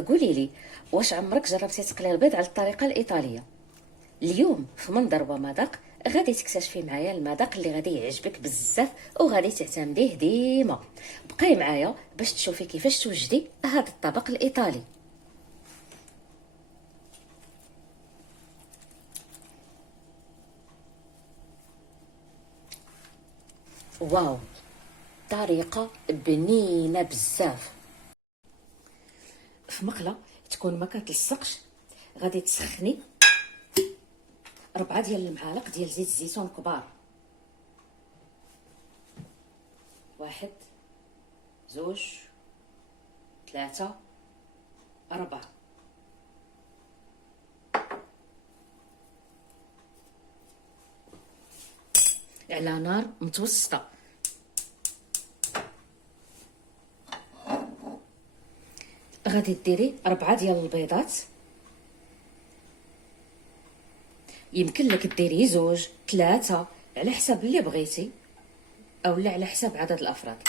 قولي لي، واش عمرك جربتي تقلي البيض على الطريقه الايطاليه؟ اليوم في منظر ومذاق غادي تكتشفي معايا المذاق اللي غادي يعجبك بزاف وغادي تعتمديه ديما. بقاي معايا باش تشوفي كيفاش توجدي هذا الطبق الايطالي. واو، طريقه بنينه بزاف. في مقله تكون ما كتلصقش غادي تسخني 4 ديال المعالق ديال زيت الزيتون كبار. 1 2 3 4. على نار متوسطه. غادي ديري 4 ديال البيضات، يمكن لك ديري 2 3 على حسب اللي بغيتي اولا على حسب عدد الافراد.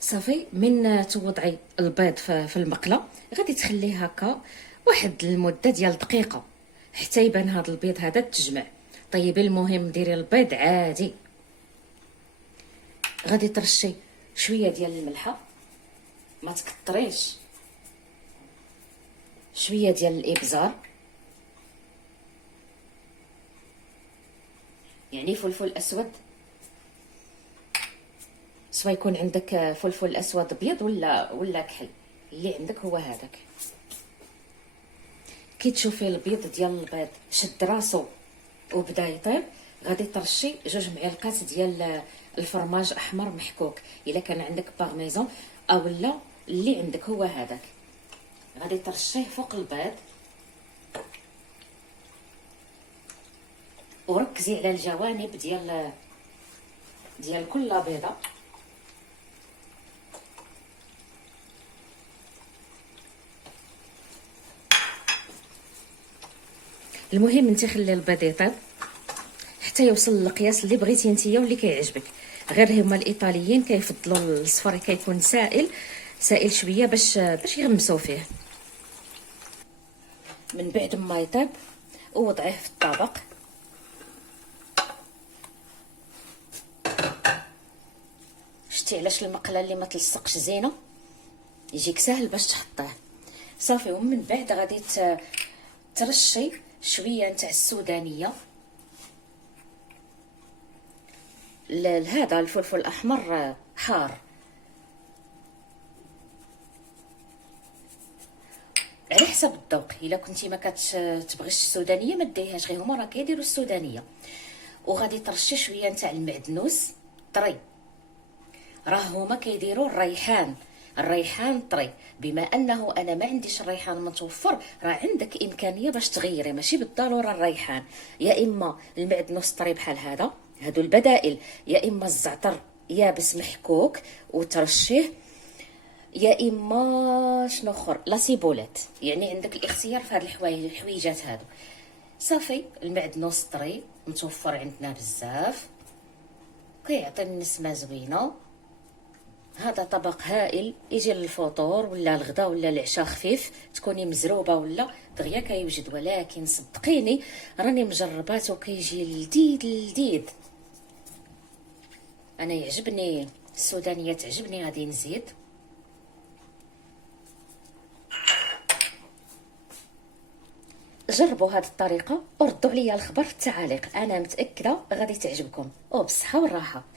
صافي، من توضعي البيض في المقله غادي تخليه هكا واحد المده ديال دقيقه حتى يبان هذا البيض هذا تجمع. طيبي، المهم ديري البيض عادي. غادي ترشي شويه ديال الملحه، ما تكتريش، شويه ديال الابزار يعني فلفل اسود، سواء يكون عندك فلفل اسود ابيض ولا كحل، اللي عندك هو هذاك. كي تشوفي البيض ديال البيض شد راسو وبدا يطيب، غادي ترشي 2 معالق ديال الفرماج احمر محكوك، الا كان عندك بارميزون اولا اللي عندك هو هذاك. غادي ترشيه فوق البيض وركزي على الجوانب ديال كل بيضه. المهم انت خلي البيض يطيب حتى يوصل للقياس اللي بغيتي نتيا واللي كيعجبك. غير هما الايطاليين كيفضلوا الصفر كيكون سائل شويه باش يغمسوا فيه. من بعد ما يطيب ووضعيه في الطبق. شتي علاش المقله اللي ما تلصقش زينه؟ يجيك سهل باش تحطيه. صافي، ومن بعد غادي ترشي شويه نتاع السودانيه، هذا الفلفل الاحمر حار، على حسب الذوق. الا كنتي ما كتبغيش السودانيه ما ديريهاش، غير هما راه كيديروا السودانيه. وغادي ترشي شويه نتاع المعدنوس طري، راه هما كيديروا الريحان طري. بما انه انا ما عنديش الريحان متوفر، راه عندك امكانيه باش تغيري، ماشي بالضروره الريحان. يا اما المعدنوس طري بحال هذا، هادو البدائل، يا اما الزعتر يابس محكوك وترشيه، يا اما شنو اخر، لا سيبولات. يعني عندك الاختيار في هاد الحويجات هادو. صافي، المعدنوس طري متوفر عندنا بزاف، كيعطي النسمه زوينه. هذا طبق هائل يجي للفطور ولا الغداء ولا العشاء خفيف، تكوني مزروبه ولا دغيا كيوجد. ولكن صدقيني راني مجرباته كيجي لذيذ. انا يعجبني السودانيه، تعجبني. غادي نزيد جربوا هذه الطريقه وردوا عليا الخبر في التعاليق، انا متاكده غادي تعجبكم. وبالصحه والراحه.